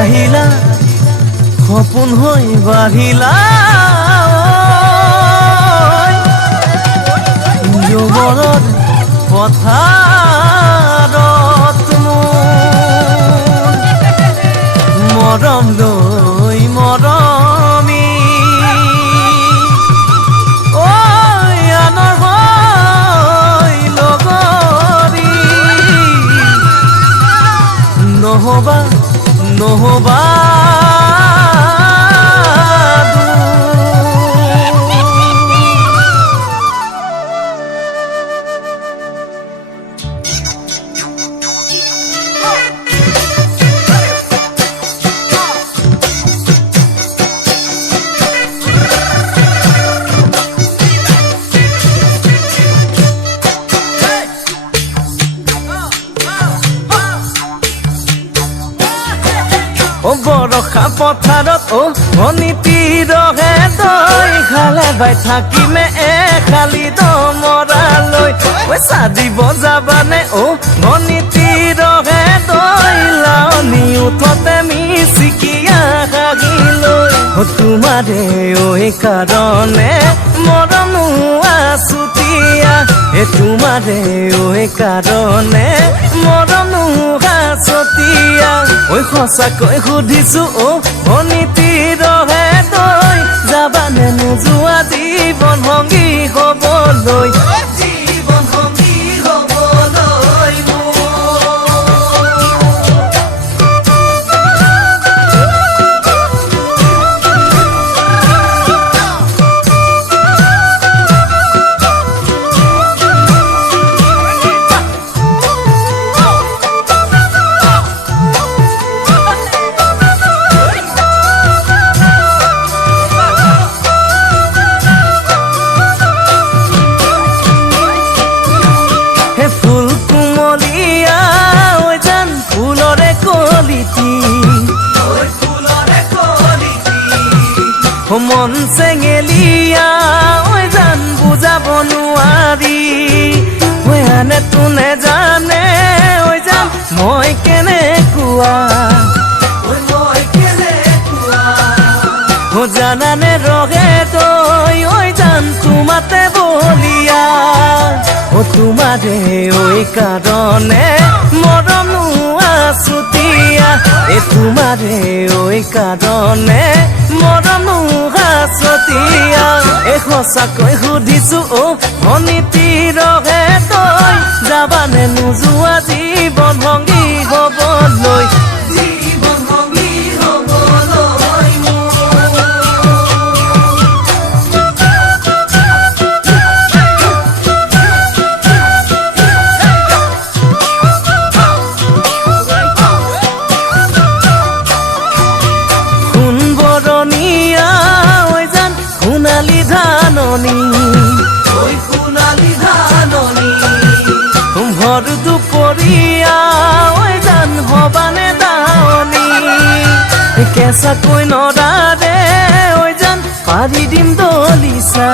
আহিলা সপোন হৈ বাঢ়িলা যুৱৰত পথাৰত মৰম লৈ মৰমি আনৰ হৈ লগৰী নহবা নহবা বৰষা পথাৰত অনীতি ৰহে তই খালে বাই থাকিমে খালি দমৰালৈ পইচা দিব যাবানে অনীতি ৰহে তই লাৱনি উঠতে মিচিকিয়া হাগিলৈ তোমাৰে কাৰণে মৰম আছুতীয়া তোমাৰে কাৰণে মৰম আছতীয়া সঁচাকৈ সুধিছো অনীতি ৰহে তই যাবানে নোযোৱা জীৱন সংগী হবলৈ জীৱন সংগী হবলৈ মন চেঙেলিয়া জান বুজাব নোৱাৰি আনে তোনে জানে জান মই কেনেকুৱা জানানে ৰহে তই জান তোমাতে বলিয়া তোমাৰে কাৰণে মৰম আছুতীয়া তোমাৰে কাৰণে মৰম আছতীয়া সঁচাকৈ সুধিছো অনীতি ৰহে তই যাবানে নোযোৱা জীৱন সংগী হবলৈ জীৱন সংগী হবলৈ ভৰ দুপৰীয়া জান হবানে দাৱনী কেঁচাকৈ নৰাৰে জান পাৰি দিম দলিচা